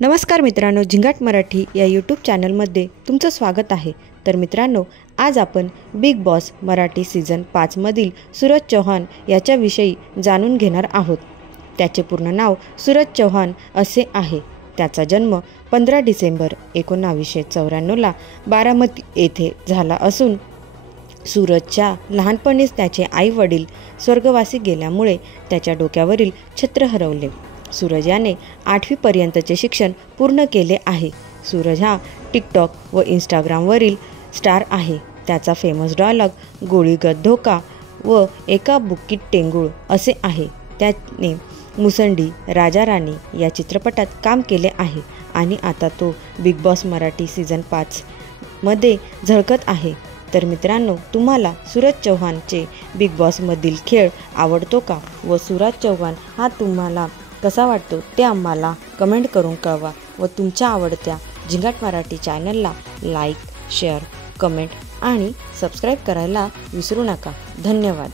नमस्कार मित्रांनो, झिंगाट मराठी या यूट्यूब चॅनलमध्ये तुमचं स्वागत आहे। तर मित्रांनो, आज आपण बिग बॉस मराठी सीझन 5 मधील सूरज चौहान याच्याविषयी जाणून घेणार आहोत। त्याचे पूर्ण नाव सूरज चौहान असे आहे। त्याचा जन्म 15 डिसेंबर 1994 ला बारामती येथे झाला असून सूरजच्या लहानपणीच त्याचे आई वडील स्वर्गवासी गेल्यामुळे त्याच्या डोक्यावरील छत्र हरवले। सूरज याने 8वी पर्यंतचे शिक्षण पूर्ण केले आहे। सूरज हा टिकटॉक व इंस्टाग्रामवरील स्टार आहे। त्याचा फेमस डायलॉग गोळीगत धोका व एका बुक्कीत टेंगूळ असे आहे। त्याने मुसंडी, राजा राणी या चित्रपटात काम केले आहे आणि आता तो बिग बॉस मराठी सीझन 5 मध्ये झळकत आहे। तर मित्रांनो, तुम्हाला सूरज चौहानचे बिग बॉसमधील खेळ आवडतो का व सूरज चौहान हा तुम्हाला कसा वाटतो ते आम्हाला कमेंट करून कळवा व तुमच्या आवडत्या झिंगाट मराठी चॅनलला लाईक, शेअर, कमेंट आणि सबस्क्राईब करायला विसरू नका। धन्यवाद।